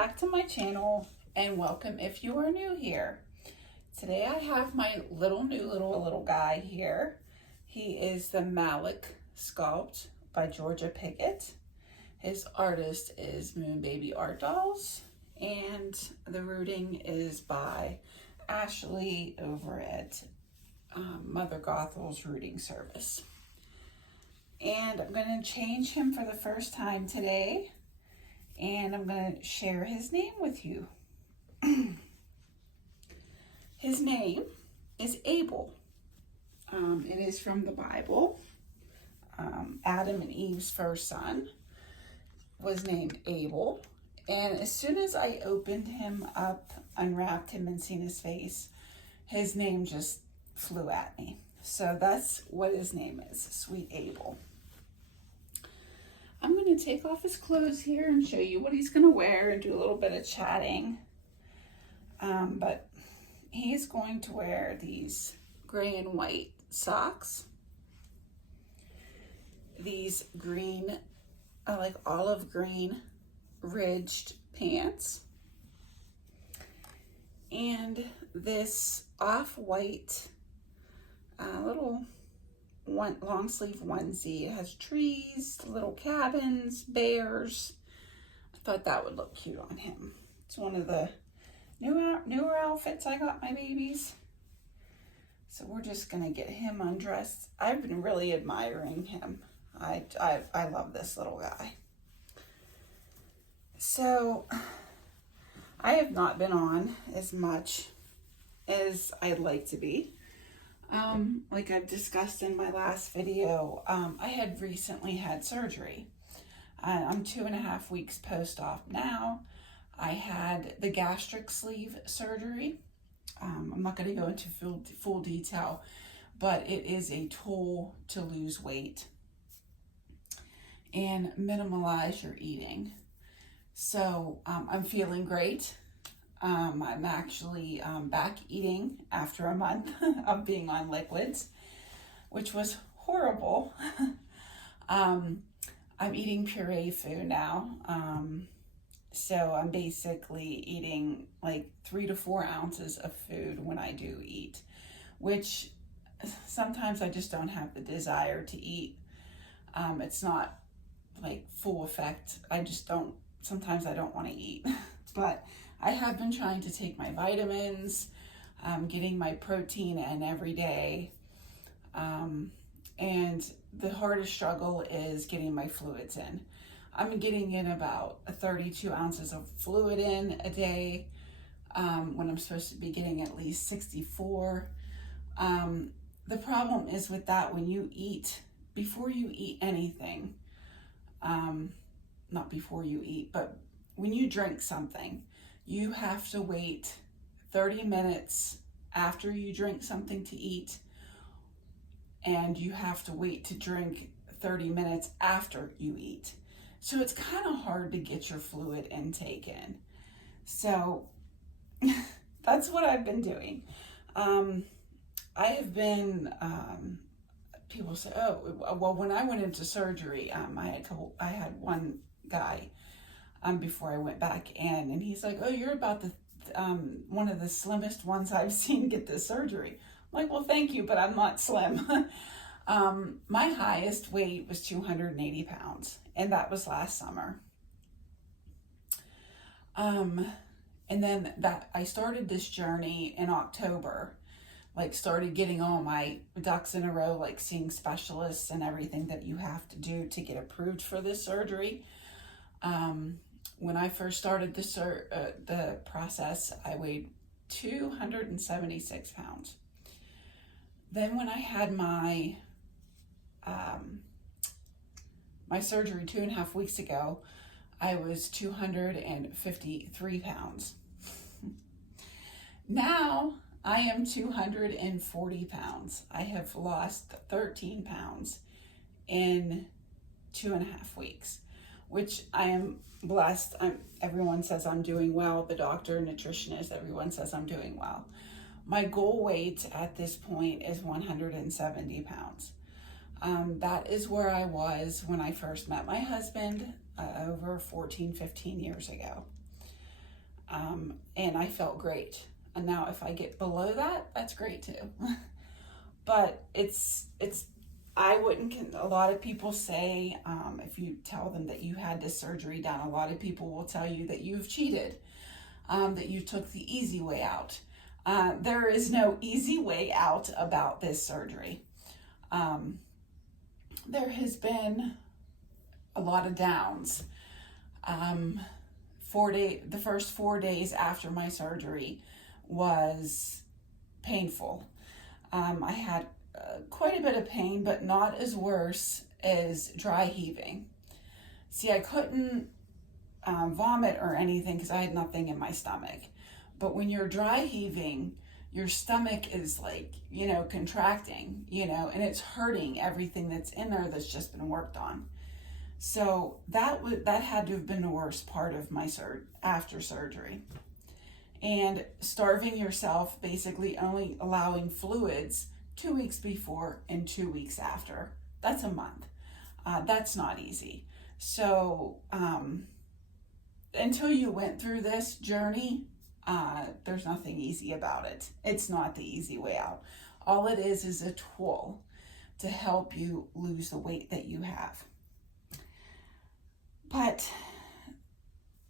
back to my channel and welcome if you are new here. Today I have my little guy here. He is the Malik Sculpt by Georgia Pickett. His artist is Moon Baby Art Dolls, and the rooting is by Ashley over at Mother Gothel's Rooting Service. And I'm going to change him for the first time today, and I'm going to share his name with you. His name is Abel. It is from the Bible. Adam and Eve's first son was named Abel. And as soon as I opened him up, unwrapped him, and seen his face, his name just flew at me. So that's what his name is, Sweet Abel. I'm going to take off his clothes here and show you what he's going to wear and do a little bit of chatting. But he's going to wear these gray and white socks, these green, like olive green ridged pants, and this off-white little long sleeve onesie. It has trees, little cabins, bears. I thought that would look cute on him. It's one of the newer outfits I got my babies. So we're just gonna get him undressed. I've been really admiring him. I love this little guy. So I have not been on as much as I'd like to be. Like I've discussed in my last video, I had recently had surgery. I'm 2.5 weeks post-op now. I had the gastric sleeve surgery. I'm not going to go into full detail, but it is a tool to lose weight and minimalize your eating. So I'm feeling great. I'm actually back eating after a month of being on liquids, which was horrible. I'm eating puree food now. So I'm basically eating like 3 to 4 ounces of food when I do eat, which sometimes I just don't have the desire to eat. It's not like full effect. Sometimes I don't want to eat, but I have been trying to take my vitamins, getting my protein in every day. And the hardest struggle is getting my fluids in. I'm getting in about 32 ounces of fluid in a day, when I'm supposed to be getting at least 64. The problem is with that, when you eat, before you eat anything, not before you eat, but when you drink something, you have to wait 30 minutes after you drink something to eat, and you have to wait to drink 30 minutes after you eat. So it's kind of hard to get your fluid intake in. So that's what I've been doing. I have been, people say, oh, well, when I went into surgery, I had one guy before I went back in, and he's like, oh, you're about the one of the slimmest ones I've seen get this surgery. I'm like, well, thank you, but I'm not slim. My highest weight was 280 pounds, and that was last summer. And then I started this journey in October, like started getting all my ducks in a row, like seeing specialists and everything that you have to do to get approved for this surgery. When I first started the process, I weighed 276 pounds. Then when I had my surgery 2.5 weeks ago, I was 253 pounds. Now I am 240 pounds. I have lost 13 pounds in 2.5 weeks, which I am blessed. Everyone says I'm doing well. The doctor, nutritionist, everyone says I'm doing well. My goal weight at this point is 170 pounds. That is where I was when I first met my husband over 14, 15 years ago. and I felt great. And now if I get below that, that's great too. But I wouldn't, a lot of people say, if you tell them that you had this surgery done, a lot of people will tell you that you've cheated, that you took the easy way out. There is no easy way out about this surgery. There has been a lot of downs. The first 4 days after my surgery was painful. I had quite a bit of pain, but not as worse as dry heaving. See, I couldn't vomit or anything because I had nothing in my stomach. But when you're dry heaving, your stomach is like, contracting, and it's hurting everything that's in there that's just been worked on. So that had to have been the worst part of my after surgery. And starving yourself, basically only allowing fluids 2 weeks before and 2 weeks after. That's a month. That's not easy. So until you went through this journey, there's nothing easy about it. It's not the easy way out. All it is a tool to help you lose the weight that you have. But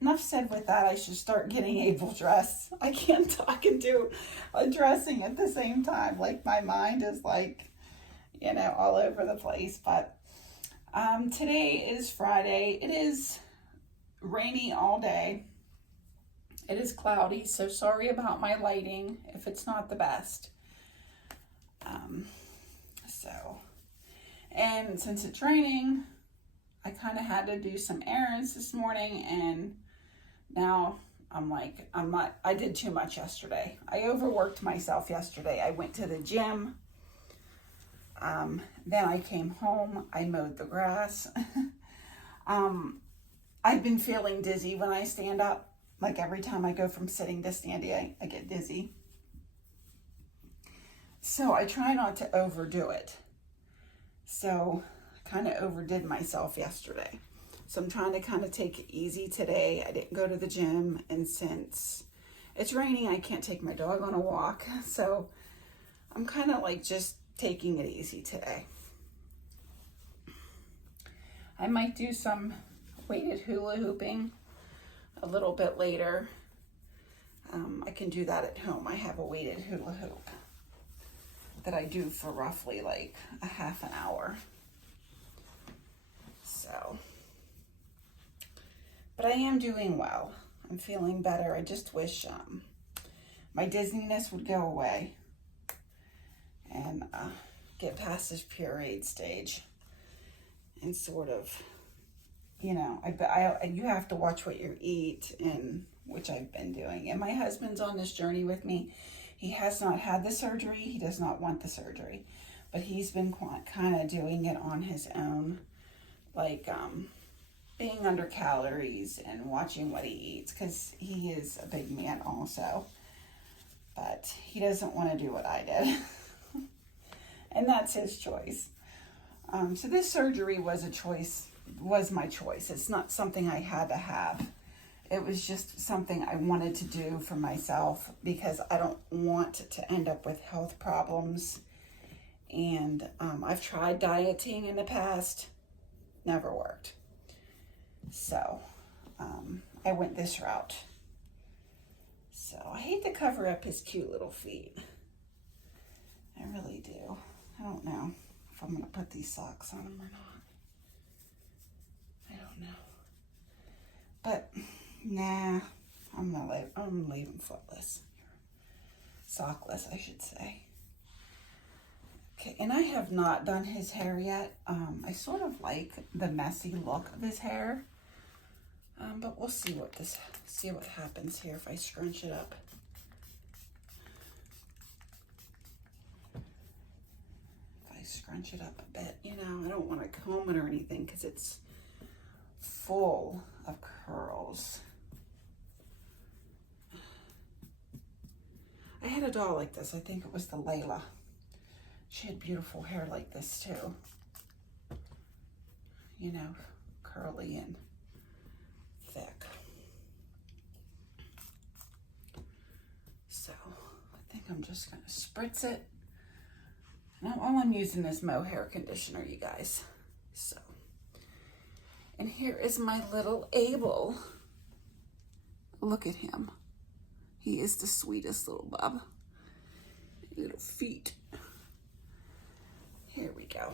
enough said with that. I should start getting able dressed. I can't talk and do a dressing at the same time. Like my mind is like, all over the place. But today is Friday. It is rainy all day. It is cloudy, so sorry about my lighting if it's not the best. And since it's raining, I kind of had to do some errands this morning, and now I did too much yesterday. I overworked myself yesterday. I went to the gym. Then I came home. I mowed the grass. I've been feeling dizzy when I stand up. Like every time I go from sitting to standing, I get dizzy. So I try not to overdo it. So I kind of overdid myself yesterday. So I'm trying to kind of take it easy today. I didn't go to the gym, and since it's raining, I can't take my dog on a walk. So I'm kind of like just taking it easy today. I might do some weighted hula hooping a little bit later. I can do that at home. I have a weighted hula hoop that I do for roughly like a half an hour. So, but I am doing well. I'm feeling better. I just wish my dizziness would go away and get past this pureed stage and sort of, you have to watch what you eat, and which I've been doing. And my husband's on this journey with me. He has not had the surgery. He does not want the surgery, but he's been kind of doing it on his own, like being under calories and watching what he eats, because he is a big man also, but he doesn't want to do what I did. And that's his choice. So this surgery was my choice. It's not something I had to have. It was just something I wanted to do for myself because I don't want to end up with health problems. And I've tried dieting in the past, never worked. So I went this route. So I hate to cover up his cute little feet. I really do. I don't know if I'm going to put these socks on him or not. I don't know. But nah, I'm gonna leave him footless. Sockless, I should say. Okay, and I have not done his hair yet. I sort of like the messy look of his hair. But we'll see what happens here if I scrunch it up. If I scrunch it up a bit, I don't want to comb it or anything because it's full of curls. I had a doll like this. I think it was the Layla. She had beautiful hair like this too. Curly and thick. think I'm just gonna spritz it. Now all I'm using is mohair conditioner, you guys. So, and here is my little Abel. Look at him. He is the sweetest little bub. Little feet. Here we go.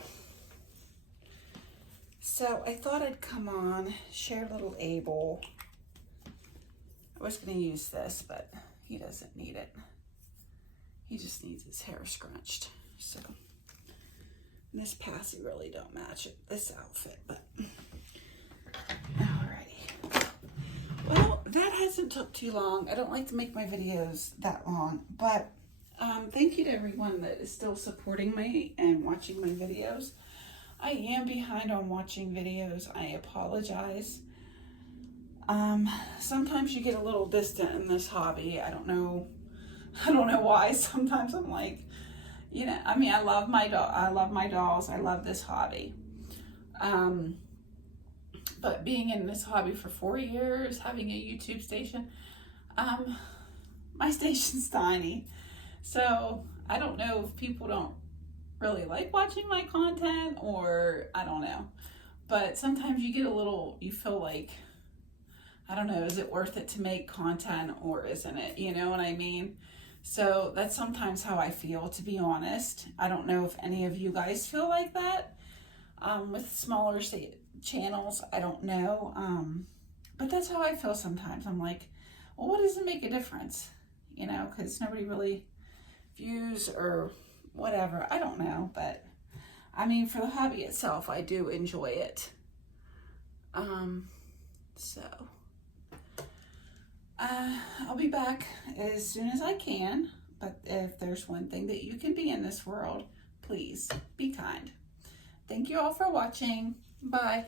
So I thought I'd come on, share little Abel. I was gonna use this, but he doesn't need it. He just needs his hair scrunched. So this passy really don't match it, this outfit, but alrighty. Well, that hasn't took too long. I don't like to make my videos that long, but thank you to everyone that is still supporting me and watching my videos. I am behind on watching videos. I apologize. Sometimes you get a little distant in this hobby. I don't know why. Sometimes I'm like, you know, I mean, I love my dolls. I love this hobby. But being in this hobby for 4 years, having a YouTube station, my station's tiny. So I don't know if people don't really like watching my content, or I don't know. But sometimes you get a little, you feel like, I don't know, is it worth it to make content or isn't it? You know what I mean? So that's sometimes how I feel, to be honest. I don't know if any of you guys feel like that with smaller channels. I don't know. But that's how I feel sometimes. I'm like, well, what does it make a difference? You know, because nobody really views or whatever. I don't know. But I mean, for the hobby itself, I do enjoy it. So I'll be back as soon as I can, but if there's one thing that you can be in this world, please be kind. Thank you all for watching. Bye.